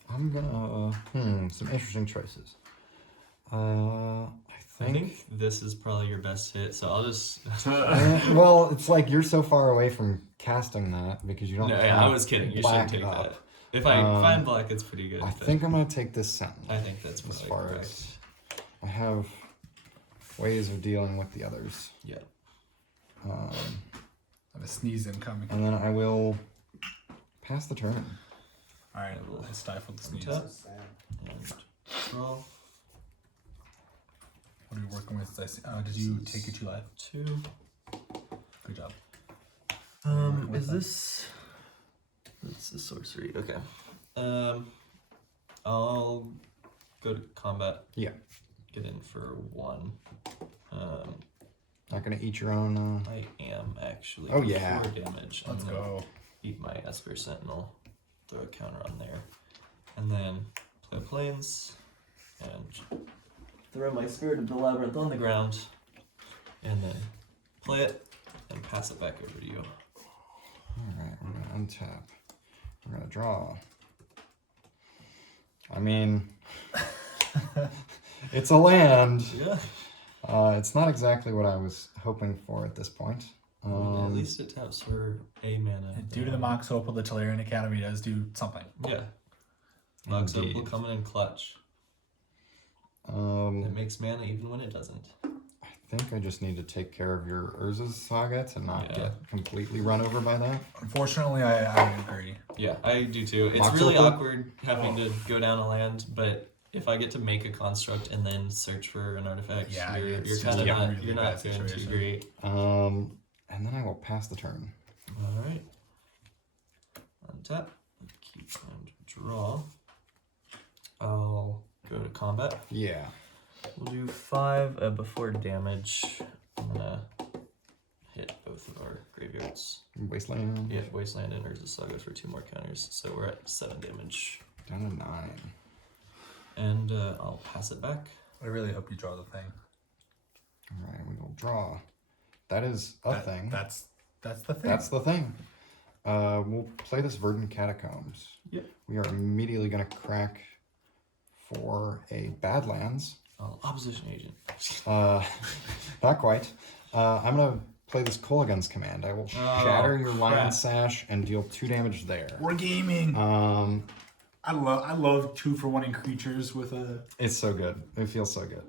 I'm I'm gonna some interesting choices. I I think. think this is probably your best hit, so I'll just. Well, it's like you're so far away from casting that because you don't. No, have yeah, I was kidding. You black shouldn't take up. that. If I find black, it's pretty good. I but think I'm gonna take this Sentinel. I think that's as probably far correct. as I have ways of dealing with the others. Yeah. I have a sneeze incoming. And then I will pass the turn. All right, I stifled the sneeze. Tap. Sad. And draw. What are you working with? Did you take it 2 life? 2. Good job. Is this? That's a sorcery. Okay. I'll go to combat. Yeah. Get in for 1. Not gonna eat your own. I am actually. Oh, yeah. 4 damage. Let's I'm gonna go. Eat my Esper Sentinel. Throw a counter on there, and then play planes, and throw my Spirit of the Labyrinth on the ground, and then play it and pass it back over to you. Alright, we're gonna untap. We're gonna draw. I mean, it's a land. Yeah. It's not exactly what I was hoping for at this point. At least it taps for a mana. Due to the Mox Opal, the Tolarian Academy does do something. Yeah. Mox Indeed. Opal coming in clutch. It makes mana even when it doesn't. I think I just need to take care of your Urza's Saga to not Yeah. get completely run over by that. Unfortunately, I agree. Yeah, I do too. It's Mox really Opal? awkward having to go down a land, but if I get to make a construct and then search for an artifact, Yeah, you're it's kind of just a not really you're bad not doing too situation. great. And then I will pass the turn. All right. Untap, keep and draw. I'll go to combat. Yeah. We'll do 5 before damage. I'm gonna hit both of our graveyards. Wasteland. Yeah, Wasteland and Urza Saga for 2 more counters, so we're at 7 damage. Down to 9. And I'll pass it back. I really hope you draw the thing. Alright, we will draw. That is a thing. That's the thing. That's the thing. We'll play this Verdant Catacombs. Yep. We are immediately going to crack for a Badlands. Oh, opposition agent. Not quite. I'm going to play this Kolaghan's Command. I will shatter your Lion crap. Sash and deal 2 damage there. We're gaming. I I love 2-for-1 creatures with a. It's so good. It feels so good.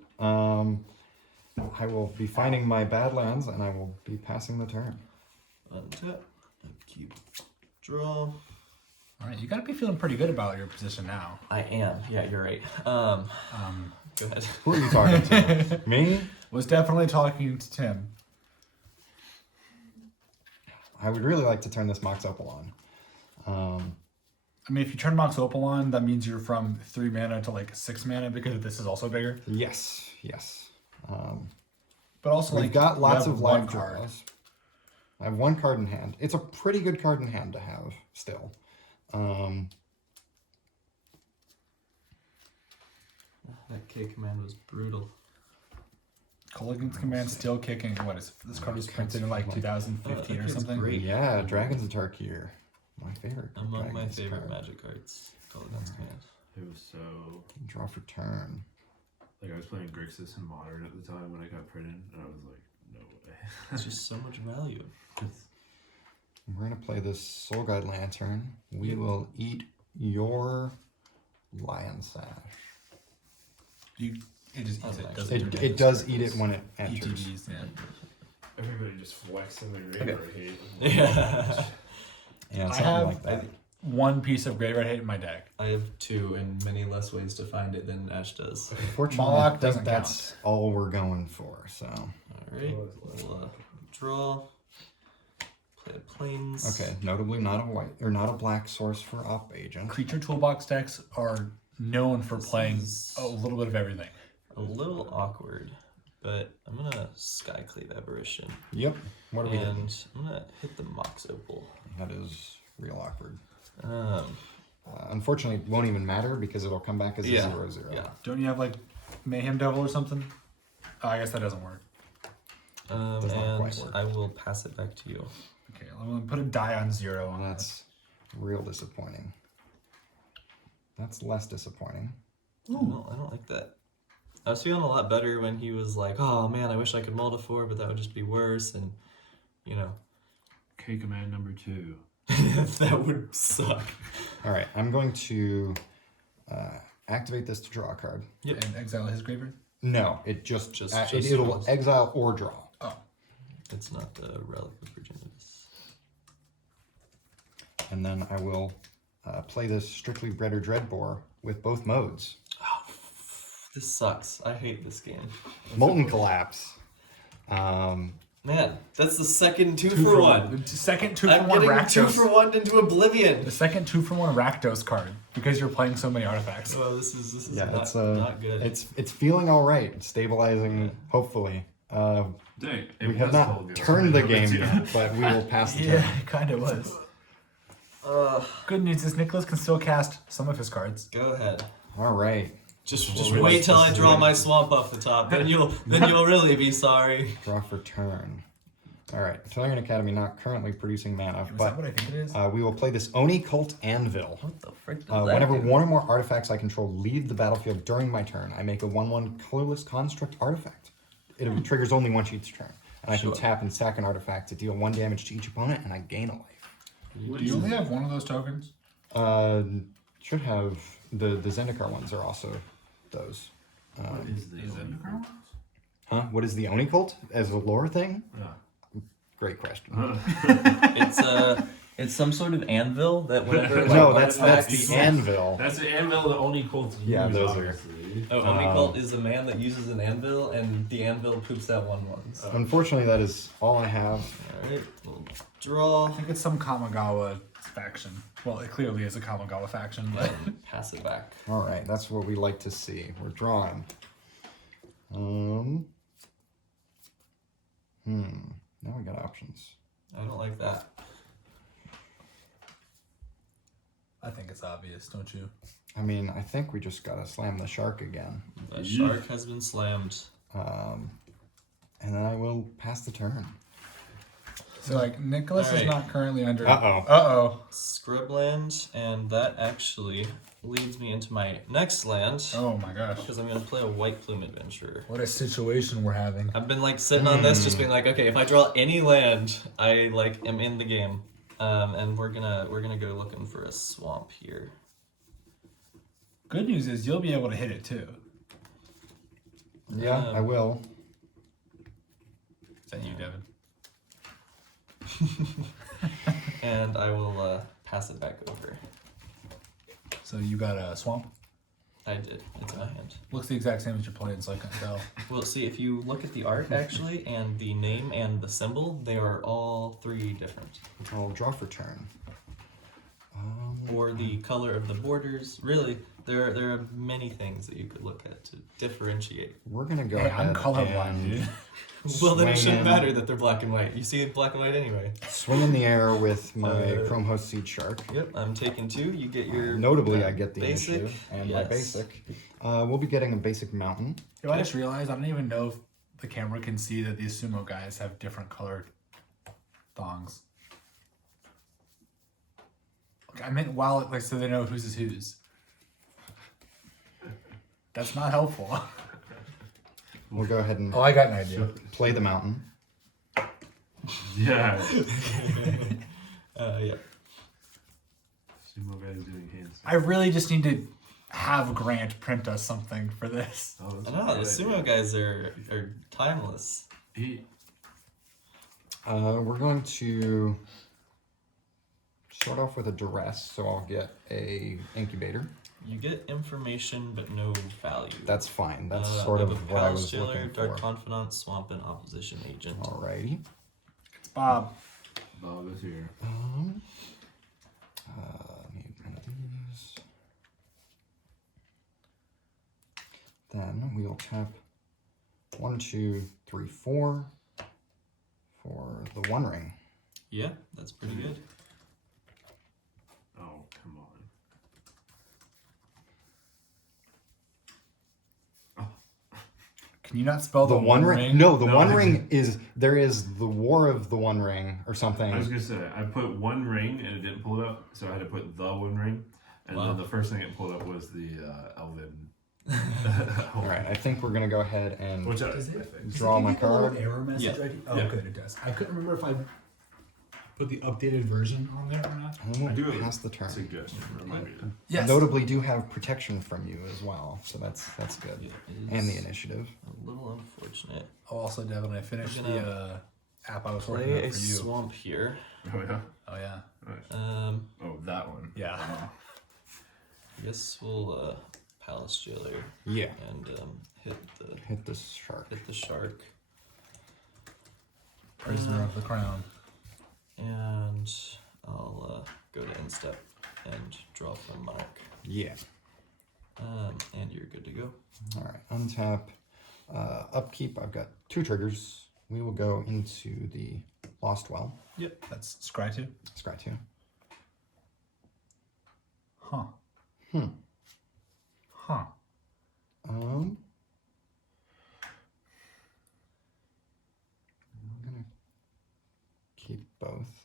I will be finding my Badlands and I will be passing the turn. Untap. And keep. Draw. All right, you gotta be feeling pretty good about your position now. I am. Yeah, you're right. Go ahead. Who are you talking to? Me? Was definitely talking to Tim. I would really like to turn this Mox Opal on. I mean, if you turn Mox Opal on, that means you're from 3 mana to like 6 mana because this is also bigger. Yes. But also, We've like, got you lots have of one live card. draws. I have 1 card in hand. It's a pretty good card in hand to have still. That K command was brutal. Kolaghan's Command still kicking. What is this card was printed in like 2015 or card's something? great. Yeah, Dragons of Tarkir. My favorite. Among my Dragons favorite card. magic cards. Kolaghan's Command. It was so Draw for turn. like I was playing Grixis in Modern at the time when I got printed, and I was like, no way. It's just so much value. We're gonna play this Soul Guide Lantern. We will eat your Lion Sash. It just eats it. It- Doesn't do It does eat it when it enters. ETBs, yeah. Everybody just flexing their graveyard hate. Yeah. Yeah, I something have like that. 1 piece of Graveyard Hate in my deck. I have 2 and many less ways to find it than Ash does. Unfortunately, Moloch I think doesn't that's all we're going for. So, Alright. We'll draw. Play planes. okay, notably not a white or not a black source for Op Agent. Creature toolbox decks are known for playing is- a little bit of everything. A little awkward, but I'm gonna Skyclave Apparition. Yep. What are we hitting? And I'm gonna hit the Mox Opal. That is real awkward. Unfortunately, Unfortunately, it won't even matter because it'll come back as a 0/0. Yeah. Don't you have like Mayhem Devil or something? Oh, I guess that doesn't work. Does not and quite work. I will pass it back to you. Okay, I'm gonna put a die on 0 on That's real disappointing. That's less disappointing. I don't like that. I was feeling a lot better when he was like, oh man, I wish I could mull to 4, but that would just be worse, and you know. K command number 2. That would suck. All right, I'm going to activate this to draw a card. Yep. And exile his graveyard? No, it it'll rolls. exile or draw. Oh. It's not the Relic of Virginitas. And then I will play this strictly Red or Dreadbore with both modes. This sucks. I hate this game. Molten Collapse. Man, that's the second 2 for 1. The second 2 I'm for 1 getting Rakdos. 2 for 1 into Oblivion. The second 2 for 1 Rakdos card because you're playing so many artifacts. Well, this is Yeah, not good. It's feeling all right, stabilizing. Hopefully, Dang, it we have was not Holger. turned the Number game 2. yet, but we will pass the Yeah, turn. it kind of was. Good news is Nicholas can still cast some of his cards. Go ahead. All right, Just we wait like till I to draw do? my swamp off the top. Then you'll really be sorry. draw for turn. All right, Tellurian Academy not currently producing mana, Is that but what I think it is? we will play this Oni Cult Anvil. What the frick does Whenever one or more artifacts I control leave the battlefield during my turn, I make a 1/1 colorless construct artifact. It triggers only once each turn, and I can Sure. tap and sack an artifact to deal 1 damage to each opponent, and I gain a life. Do you only have one of those tokens? Should have the Zendikar ones are also those. What is the Zendikar? Huh? What is the Oni Cult as a lore thing? Yeah. Great question. It's some sort of anvil that whenever No, that's the anvil. That's the anvil that only cults use. Yeah, those are- obviously. Oni Cult is a man that uses an anvil, and the anvil poops out 1/1s. Unfortunately, that is all I have. Alright, we'll draw. I think it's some Kamigawa faction. Well, it clearly is a Kamigawa faction, but Pass it back. All right, that's what we like to see. We're drawing. Now we got options. I don't like that. I think it's obvious, don't you? I mean, I think we just gotta slam the shark again. The shark has been slammed. And then I will pass the turn. So, like, Nicholas is Alright. not currently under... Uh-oh. Uh-oh. Scrubland, and that actually leads me into my next land. Oh my gosh. Because I'm going to play a White Plume Adventurer. What a situation we're having. I've been like sitting on this, just being like, okay, if I draw any land, I like am in the game. And we're gonna go looking for a swamp here. Good news is you'll be able to hit it too. Yeah, I will. Is that you, Devin? And I will pass it back over. So you got a swamp? I did. It's in my hand. Looks the exact same as you're playing, so I can't tell. Well, see, if you look at the art actually, and the name and the symbol, they are all 3 different. I'll draw for turn. Or the color of the borders. Really, there are many things that you could look at to differentiate. We're gonna go Hey, ahead I'm colorblind, and dude. Well, then it swing shouldn't in- matter that they're black and white. You see it black and white anyway. swing in the air with my Uh, Chrome Host Seed Shark. Yep, I'm taking 2. You get your Notably, I get the basic initiative and my yes. basic. We'll be getting a basic mountain. Yo, I just realized I don't even know if the camera can see that these sumo guys have different colored thongs. I meant while like so they know whose is whose. That's not helpful. We'll go ahead and I got an idea. play the mountain. Yeah. Yeah. Sumo guys doing hands. I really just need to have Grant print us something for this. Oh, that's I know, a the good sumo guys are timeless. idea. We're going to start off with a duress, so I'll get a incubator. You get information but no value. That's fine. That's We sort have of a what I Palace was Jailer, looking Dark for. Confidant, Swamp, and Opposition Agent. Alrighty. It's Bob. Bob is here. Need one of these. Then we'll tap 1, 2, 3, 4 for the One Ring. Yeah, that's pretty good. Oh, come on. Can you not spell The One Ring? No, the No, One I Ring is there is the War of the One Ring or I was something. gonna say I put one ring and it didn't pull it up, so I had to put the one ring. And Wow. then the first thing it pulled up was the Elven. All right, I think we're gonna go ahead and Which I Does it- think. draw my card. Error message Yeah. ID? Oh, Yeah. good, it does. I couldn't remember if I put the updated version on there or not. And I do we'll have pass the a turn. suggestion. Remind me to. Yes. Notably, do have protection from you as well, so that's good. Yeah, And the it is initiative. a little unfortunate. Oh, also, Devin, I finished We're the gonna app I was working Play on a for you. swamp here. Oh yeah. Oh yeah. Nice. Oh, that one. Yeah. I guess we'll Palace Jailer Yeah. and hit Hit the shark. the shark. Prisoner of the Crown. And I'll go to instep and draw from Monarch. Yeah. And you're good to go. All right. Untap. Upkeep. I've got 2 triggers. We will go into the Lost Well. Yep. That's scry 2. Scry 2. Huh. Hmm. Huh. I'm gonna keep both.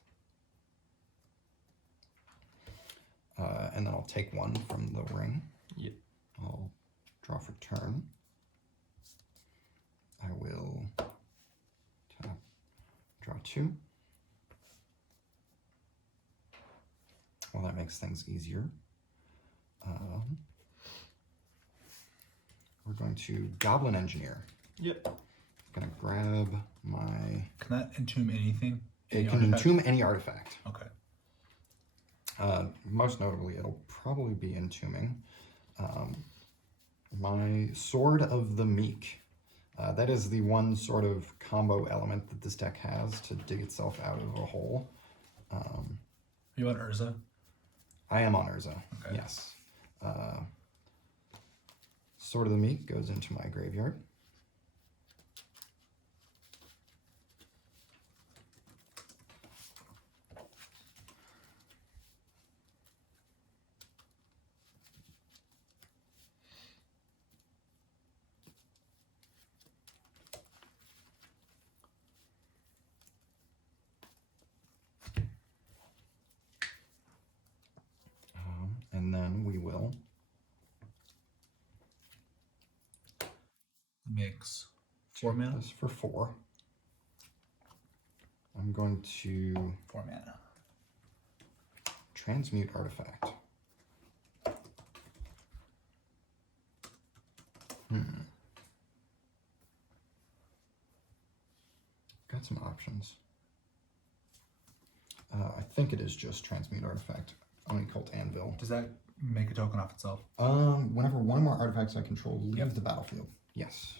And then I'll take 1 from the ring. Yep. I'll draw for turn. I will tap, draw 2. Well, that makes things easier. We're going to Goblin Engineer. Yep. Gonna grab my. Can that entomb anything? It Any can artifact? entomb any artifact. Okay. Most notably, it'll probably be entombing. My Sword of the Meek. That is the one sort of combo element that this deck has to dig itself out of a hole. You want Urza? I am on Urza, Okay. yes. Sword of the Meek goes into my graveyard. And then we will Makes 4 mana. this for 4. I'm going to 4 mana. transmute artifact. Got some options. I think it is just transmute artifact. Only cult Anvil. Does that make a token off itself? Whenever one or more artifacts I control leave Yep. the battlefield. Yes.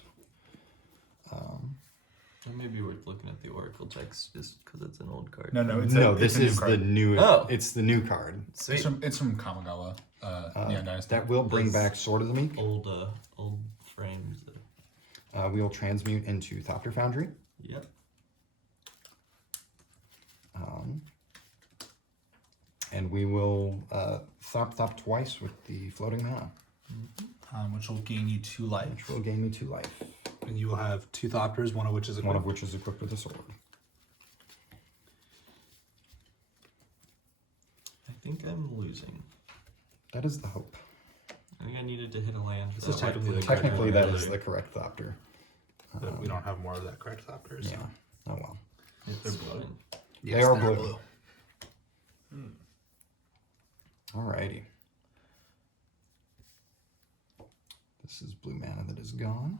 It may be worth looking at the Oracle text just because it's an old card. No, no. It's No, a, this it's a new is card. the new. Oh. It's the new card. Sweet. It's from Kamigawa. Neon Dynasty. That will bring Does- back Sword of the Meek. Old frames. We will transmute into Thopter Foundry. Yep. And we will thop twice with the floating mana, Which will gain you 2 life. which will gain me 2 life, And you will have 2 Thopters, one of which is one equipped. of which is equipped with a sword. I think I'm losing. That is the hope. I think I needed to hit a land. This that is way. technically the Technically, that really. is the correct Thopter. But we don't have more of that correct Thopters. Yeah. Oh well. It's blue. They are blue. Alrighty. This is blue mana that is gone.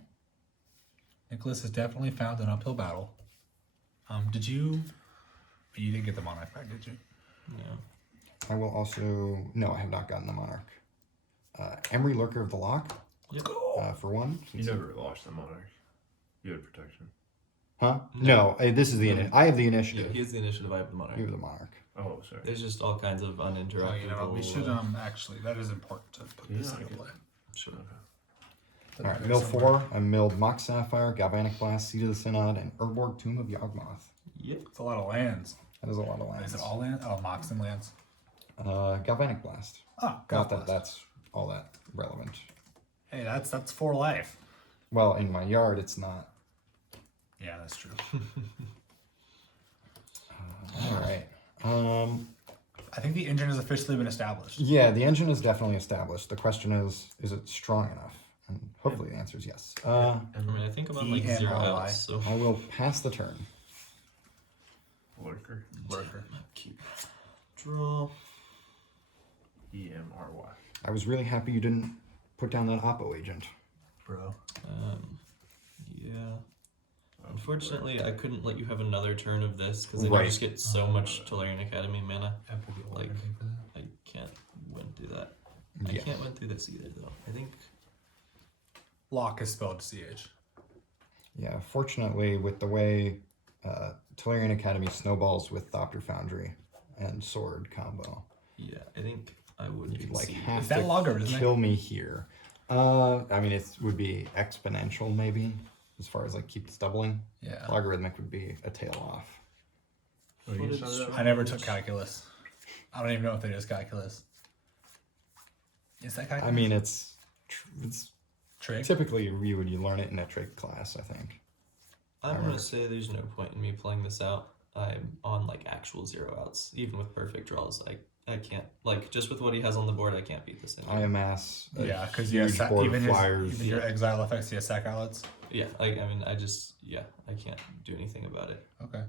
Nicholas has definitely found an uphill battle. Did you? You didn't get the Monarch back, did you? No. I will also. No, I have not gotten the Monarch. Emery, Lurker of the Lock. Yep. For 1. You never lost the Monarch. You had protection. Huh? No, this is the. I have the Yeah, initiative. he has the initiative. I have the Monarch. You have the Monarch. Oh, sorry. There's just all kinds of uninterruptible. Oh, you know what? We should actually. That is important to put this Yeah, into I play. Sure. All right, mill 4. I milled Mox Sapphire, Galvanic Blast, Seed of the Synod, and Urborg Tomb of Yawgmoth. Yep. It's a lot of lands. That is a lot of lands. Is it all land? Oh, Moxon lands. Galvanic Blast. Oh, Not God that bless. that's all that relevant. Hey, that's 4 life. Well, in my yard, it's not. Yeah, that's true. All right. I think the engine has officially been established. Yeah, the engine is definitely established. The question is it strong enough? And hopefully the answer is yes. I mean, I think about like 0 EMRY. outs, so. I will pass the turn. Lurker. Lurker. Keep. Draw. EMRY. I was really happy you didn't put down that Oppo agent. Bro. Yeah. Unfortunately, I couldn't let you have another turn of this because then Right. you just get so much Tolarian Academy mana. I put the Like, thing for that. I can't win through that. Yeah. I can't win through this either, though. I think. Lock is spelled CH. Yeah, fortunately, with the way Tolarian Academy snowballs with Thopter Foundry and Sword combo, Yeah, I think I would you could like concede. have Is that to logger, isn't it? kill me here. I mean, it would be exponential maybe, as far as like keeps doubling. Yeah. Logarithmic would be a tail off. Oh, you Footage shut it up? I never took calculus. I don't even know if it is calculus. Is that calculus? I mean, it's trig. typically you would learn it in a trig class, I think. I'm remember. gonna say there's no point in me playing this out. I'm on like actual 0 outs, even with perfect draws. I can't, like, just with what he has on the board, I can't beat this. IMS. Yeah, because huge board even flyers. even your exile affects the sack outlets. Yeah, I mean, I can't do anything about it. Okay.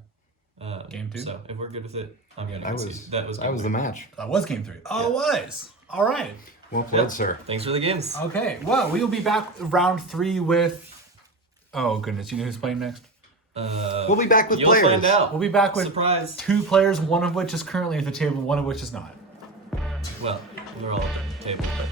Game 2? So if we're good with it, I'm gonna That concede. was That was the game match. That was game 3. Oh, it was. All right. Well played, Yeah. sir. 3. Thanks for the games. Okay. Well, we will be back round 3 with. Oh goodness, you know who's playing next? We'll be back with You'll players. find out. We'll be back with Surprise. 2 players, one of which is currently at the table, one of which is not. Well, they're all at the table, but